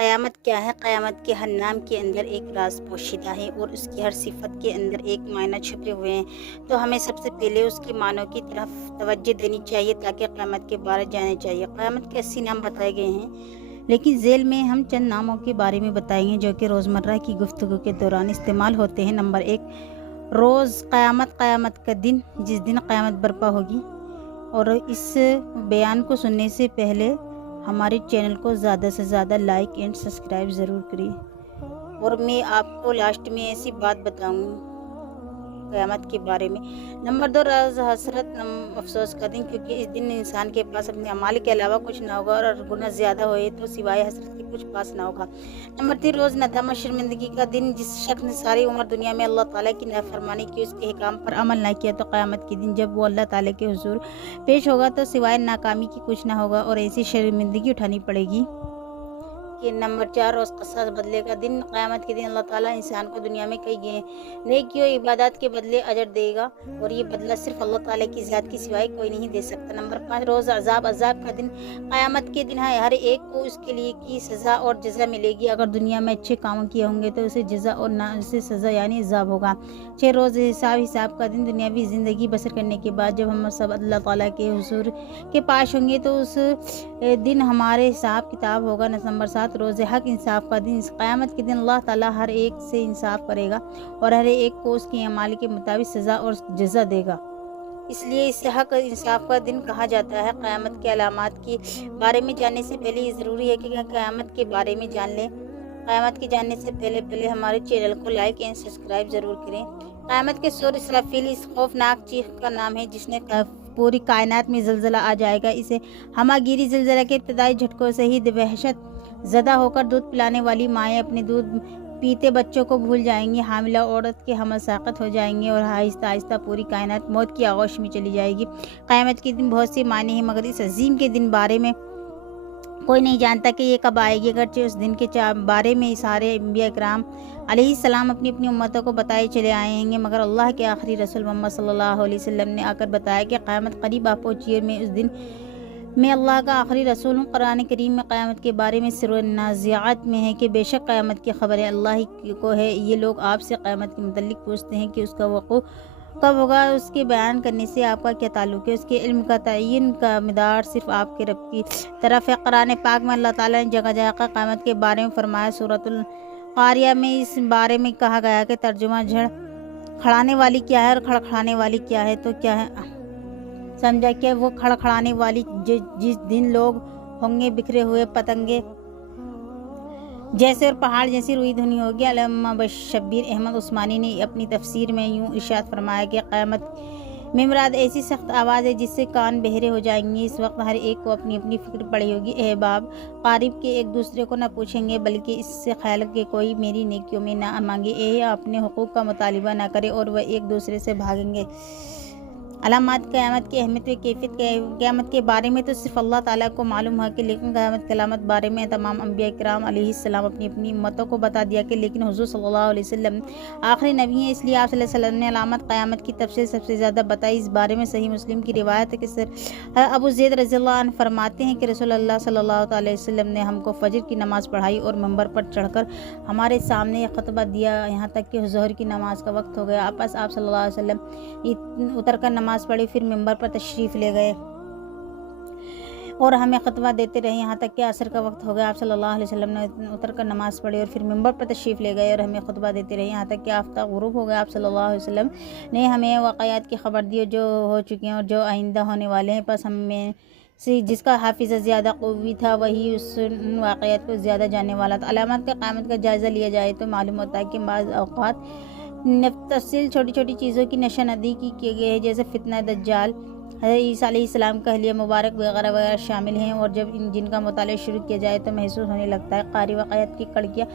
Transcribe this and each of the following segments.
قیامت کیا ہے؟ قیامت کے ہر نام کے اندر ایک راز پوشیدہ ہے اور اس کی ہر صفت کے اندر ایک معنی چھپے ہوئے ہیں، تو ہمیں سب سے پہلے اس کے معنوں کی طرف توجہ دینی چاہیے تاکہ قیامت کے بارے جاننا چاہیے۔ قیامت کے 80 نام بتائے گئے ہیں، لیکن ذیل میں ہم چند ناموں کے بارے میں بتائیں گے جو کہ روزمرہ کی گفتگو کے دوران استعمال ہوتے ہیں۔ نمبر 1، روز قیامت، قیامت کا دن، جس دن قیامت برپا ہوگی۔ اور اس بیان کو سننے سے پہلے ہمارے چینل کو زیادہ سے زیادہ لائک اینڈ سبسکرائب ضرور کریں۔ اور میں آپ کو لاسٹ میں ایسی بات بتاؤں قیامت کے بارے میں۔ نمبر 2، روز حسرت، افسوس کا دن، کیونکہ اس دن انسان کے پاس اپنے اعمال کے علاوہ کچھ نہ ہوگا، اور گناہ زیادہ ہوئے تو سوائے حسرت کے کچھ پاس نہ ہوگا۔ نمبر 3، روز ندامت، شرمندگی کا دن، جس شخص نے ساری عمر دنیا میں اللہ تعالیٰ کی نافرمانی کی، اس کے احکام پر عمل نہ کیا، تو قیامت کے دن جب وہ اللہ تعالیٰ کے حضور پیش ہوگا تو سوائے ناکامی کی کچھ نہ ہوگا اور ایسی شرمندگی اٹھانی پڑے گی کہ نمبر 4، روز قصاص، بدلے کا دن، قیامت کے دن اللہ تعالیٰ انسان کو دنیا میں کئی نیکیوں عبادات کے بدلے اجر دے گا، اور یہ بدلہ صرف اللہ تعالیٰ کی ذات کے سوائے کوئی نہیں دے سکتا۔ نمبر 5، روز عذاب کا دن، قیامت کے دن ہر ایک کو اس کے لیے کی سزا اور جزا ملے گی۔ اگر دنیا میں اچھے کام کیے ہوں گے تو اسے جزا اور نہ اسے سزا یعنی عذاب ہوگا۔ 6، روز حساب کا دن، دنیاوی زندگی بسر کرنے کے بعد جب ہم سب اللہ تعالیٰ کے حضور کے پاس ہوں گے تو اس دن ہمارے حساب کتاب ہوگا۔ نمبر 7، روز حق، انصاف کا دن، قیامت کے دن اللہ تعالیٰ ہر ایک سے انصاف کرے گا اور ہر ایک کو اس کے اعمال کے مطابق سزا اور جزا دے گا، اس لیے اسے حق انصاف کا دن کہا جاتا ہے۔ قیامت کے علامات کے بارے میں جاننے سے پہلے یہ ضروری ہے کہ قیامت کے بارے میں جان لیں۔ قیامت کے جاننے سے پہلے ہمارے چینل کو لائک اینڈ سبسکرائب ضرور کریں۔ قیامت کے سور اسرافیل اس خوفناک چیخ کا نام ہے جس نے پوری کائنات میں زلزلہ آ جائے گا۔ اسے ہمہ گیری زلزلہ کے ابتدائی جھٹکوں سے ہی وحشت زدہ ہو کر دودھ پلانے والی مائیں اپنے دودھ پیتے بچوں کو بھول جائیں گی، حاملہ عورت کے حمل ساقط ہو جائیں گے اور آہستہ آہستہ پوری کائنات موت کی آغوش میں چلی جائے گی۔ قیامت کے دن بہت سے معنی ہیں، مگر اس عظیم کے دن بارے میں کوئی نہیں جانتا کہ یہ کب آئے گی۔ اگرچہ اس دن کے بارے میں سارے انبیاء کرام علیہ السلام اپنی امتوں کو بتائے چلے آئے ہیں، مگر اللہ کے آخری رسول محمد صلی اللہ علیہ وسلم نے آ کر بتایا کہ قیامت قریب آ پہنچی ہے۔ میں اس دن میں اللہ کا آخری رسول ہوں۔ قرآن کریم میں قیامت کے بارے میں سورہ النازعات میں ہے کہ بے شک قیامت کی خبر اللہ ہی کو ہے۔ یہ لوگ آپ سے قیامت کے متعلق پوچھتے ہیں کہ اس کا وقوع کب ہوگا، اس کے بیان کرنے سے آپ کا کیا تعلق ہے؟ اس کے علم کا تعین کا مدار صرف آپ کے رب کی طرف ہے۔ قرآن پاک میں اللہ تعالیٰ نے جگہ جگہ قیامت کے بارے میں فرمایا۔ سورۃ القاریہ میں اس بارے میں کہا گیا کہ ترجمہ جھڑ کھڑانے والی کیا ہے اور کھڑکھڑانے والی کیا ہے، تو کیا ہے سمجھا کہ وہ کھڑکھڑانے والی جس دن لوگ ہوں گے بکھرے ہوئے پتنگے جیسے اور پہاڑ جیسی روئی دھنی ہوگی۔ علامہ شبیر احمد عثمانی نے اپنی تفسیر میں یوں ارشاد فرمایا کہ قیامت میں مراد ایسی سخت آواز ہے جس سے کان بہرے ہو جائیں گے۔ اس وقت ہر ایک کو اپنی اپنی فکر پڑی ہوگی۔ احباب قریب کے ایک دوسرے کو نہ پوچھیں گے بلکہ اس سے خیال کہ کوئی میری نیکیوں میں نہ مانگے، اپنے حقوق کا مطالبہ نہ کرے، اور وہ ایک دوسرے سے بھاگیں گے۔ علامات قیامت کی اہمیت و کیفیت، قیامت کے بارے میں تو صرف اللہ تعالیٰ کو معلوم ہے کہ لیکن قیامت کی علامت بارے میں تمام انبیاء کرام علیہ السلام اپنی امتوں کو بتا دیا کہ لیکن حضور صلی اللہ علیہ وسلم آخری نبی ہیں، اس لیے آپ صلی اللہ علیہ وسلم نے علامت قیامت کی تفصیل سب سے زیادہ بتائی۔ اس بارے میں صحیح مسلم کی روایت ہے کہ ابو زید رضی اللہ عنہ فرماتے ہیں کہ رسول اللہ صلی اللہ علیہ وسلم نے ہم کو فجر کی نماز پڑھائی اور منبر پر چڑھ کر ہمارے سامنے خطبہ دیا یہاں تک کہ ظہر کی نماز کا وقت ہو گیا۔ آپ صلی اللہ علیہ وسلم اتر کر نماز پڑھی، پھر منبر پر تشریف لے گئے اور ہمیں خطبہ دیتے رہے یہاں تک کہ عصر کا وقت ہو گیا۔ آپ صلی اللہ علیہ وسلم نے اتر کر نماز پڑھی اور پھر منبر پر تشریف لے گئے اور ہمیں خطبہ دیتے رہے یہاں تک کہ آفتاب غروب ہو گیا۔ آپ صلی اللہ علیہ وسلم نے ہمیں واقعات کی خبر دی جو ہو چکے ہیں اور جو آئندہ ہونے والے ہیں، پس ہم میں سے جس کا حافظہ زیادہ قوی تھا وہی ان واقعات کو زیادہ جاننے والا تھا۔ علامات کے قیامت کا جائزہ لیا جائے تو معلوم ہوتا ہے کہ بعض اوقات تفصیل چھوٹی چھوٹی چیزوں کی نشاندہی کی گئی ہے، جیسے فتنہ دجال، حضرت عیسیٰ علیہ السلام کا حلیہ مبارک وغیرہ وغیرہ شامل ہیں، اور جب جن کا مطالعہ شروع کیا جائے تو محسوس ہونے لگتا ہے قاری واقعات کی کڑکیاں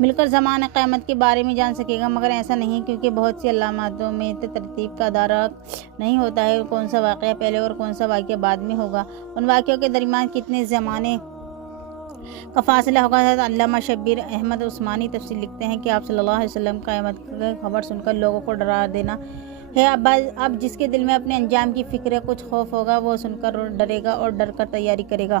مل کر زمان قیامت کے بارے میں جان سکے گا، مگر ایسا نہیں، کیونکہ بہت سی علاماتوں میں ترتیب کا ادراک نہیں ہوتا ہے کون سا واقعہ پہلے اور کون سا واقعہ بعد میں ہوگا، ان واقعوں کے درمیان کتنے زمانے کا فاصلہ ہوگا۔ علامہ شبیر احمد عثمانی تفصیل لکھتے ہیں کہ آپ صلی اللہ علیہ وسلم قیامت کی خبر سن کر لوگوں کو ڈرا دینا ہے۔ اب جس کے دل میں اپنے انجام کی فکر ہے، کچھ خوف ہوگا، وہ سن کر ڈرے گا اور ڈر کر تیاری کرے گا۔